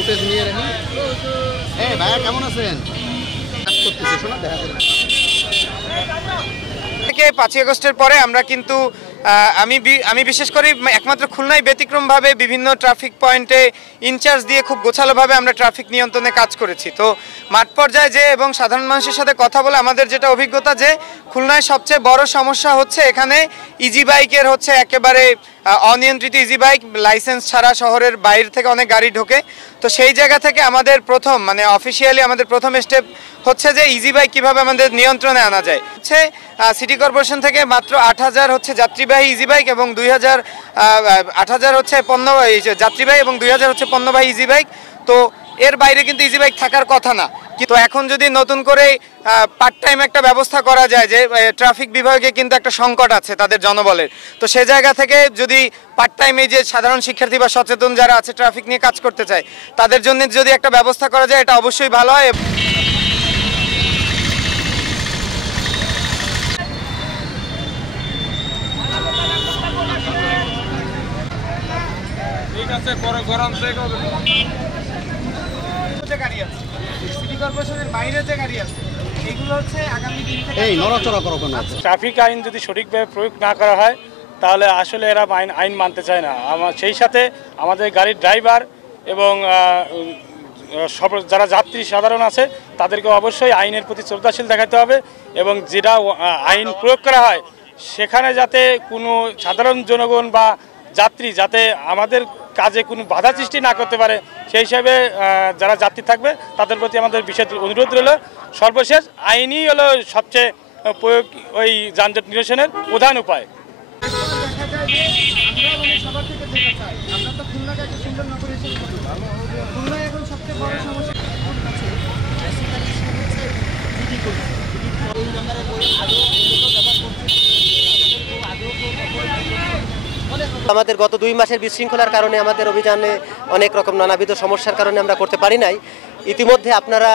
Footage নিয়ে রাখি। এই ভাইয়া কেমন আছেন? কাজ করতেছি, শোনা দেখা করুন। 5ই আগস্টের পরে আমরা কিন্তু আমি বিশেষ করে একমাত্র খুলনায় ব্যতিক্রমভাবে বিভিন্ন ট্রাফিক পয়েন্টে ইনচার্জ দিয়ে খুব গোছালোভাবে আমরা ট্রাফিক নিয়ন্ত্রণে কাজ করেছি। তো মাঠ পর্যায়ে যে এবং সাধারণ মানুষের সাথে কথা বলে আমাদের যেটা অভিজ্ঞতা যে খুলনায় সবচেয়ে বড় সমস্যা হচ্ছে এখানে ইজি বাইকের হচ্ছে একেবারে অনিয়ন্ত্রিত ইজি বাইক লাইসেন্স ছাড়া শহরের বাইরে থেকে অনেক গাড়ি ঢোকে। তো সেই জায়গা থেকে আমাদের প্রথম অফিসিয়ালি আমাদের প্রথম স্টেপ হচ্ছে যে ইজি বাইক কীভাবে আমাদের নিয়ন্ত্রণে আনা যায়। হচ্ছে সিটি কর্পোরেশন থেকে মাত্র 8000 হচ্ছে যাত্রীবাহী ইজি বাইক এবং 8000 হচ্ছে পণ্যবাহী যাত্রীবাহী এবং 2000 হচ্ছে পণ্যবাহী ইজি বাইক। তো এর বাইরে কিন্তু ইজি বাইক থাকার কথা না। কিন্তু এখন যদি নতুন করে পার্ট টাইম একটা ব্যবস্থা করা যায় যে ট্রাফিক বিভাগে কিন্তু একটা সংকট আছে তাদের জনবলের, তো সে জায়গা থেকে যদি পার্ট টাইম এই যে সাধারণ শিক্ষার্থী বা সচেতন যারা আছে ট্রাফিক নিয়ে কাজ করতে চায় তাদের জন্য যদি একটা ব্যবস্থা করা যায় এটা অবশ্যই ভালো হয়। ট্রাফিক আইন যদি সঠিকভাবে প্রয়োগ না করা হয় তাহলে আসলে এরা আইন মানতে চায় না। সেই সাথে আমাদের গাড়ির ড্রাইভার এবং যারা যাত্রী সাধারণ আছে তাদেরকে অবশ্যই আইনের প্রতি শ্রদ্ধাশীল দেখাতে হবে এবং যেটা আইন প্রয়োগ করা হয় সেখানে যাতে কোনো সাধারণ জনগণ বা যাত্রী যাতে আমাদের কাজে কোনো বাধা সৃষ্টি না করতে পারে সেই হিসাবে যারা যাত্রী থাকবে তাদের প্রতি আমাদের বিশেষ অনুরোধ রইল। সর্বশেষ আইনই হলো সবচেয়ে প্রয়োগ ওই যানজট নিরসনের প্রধান উপায়। আমাদের গত 2 মাসের বিশৃঙ্খলার কারণে আমাদের অভিযানে অনেক রকম নানাবিধ সমস্যার কারণে আমরা করতে পারি নাই। ইতিমধ্যে আপনারা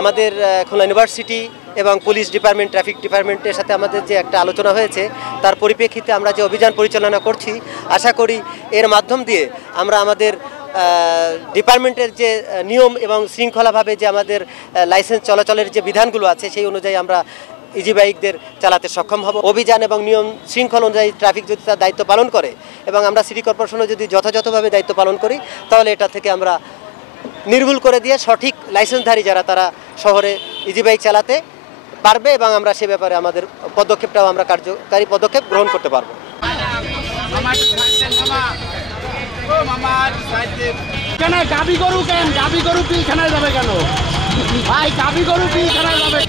আমাদের খুলনা ইউনিভার্সিটি এবং পুলিশ ডিপার্টমেন্ট ট্রাফিক ডিপার্টমেন্টের সাথে আমাদের যে একটা আলোচনা হয়েছে তার পরিপ্রেক্ষিতে আমরা যে অভিযান পরিচালনা করছি আশা করি এর মাধ্যম দিয়ে আমরা আমাদের ডিপার্টমেন্টের যে নিয়ম এবং শৃঙ্খলাভাবে যে আমাদের লাইসেন্স চলাচলের যে বিধানগুলো আছে সেই অনুযায়ী আমরা ইজি বাইকদের চালাতে সক্ষম হব। অভিযান এবং নিয়ম শৃঙ্খলা অনুযায়ী ট্রাফিক যদি তার দায়িত্ব পালন করে এবং আমরা সিটি কর্পোরেশনও যদি যথাযথভাবে দায়িত্ব পালন করি তাহলে এটা থেকে আমরা নির্ভুল করে দিয়ে সঠিক লাইসেন্সধারী যারা তারা শহরে ইজি বাইক চালাতে পারবে এবং আমরা সে ব্যাপারে আমাদের পদক্ষেপটাও আমরা কার্যকারী পদক্ষেপ গ্রহণ করতে পারবো। গাবি গরু কেন গাবি গরু পিলখানায় যাবে কেন ভাই? গাবি গরু পিলখানায় যাবে।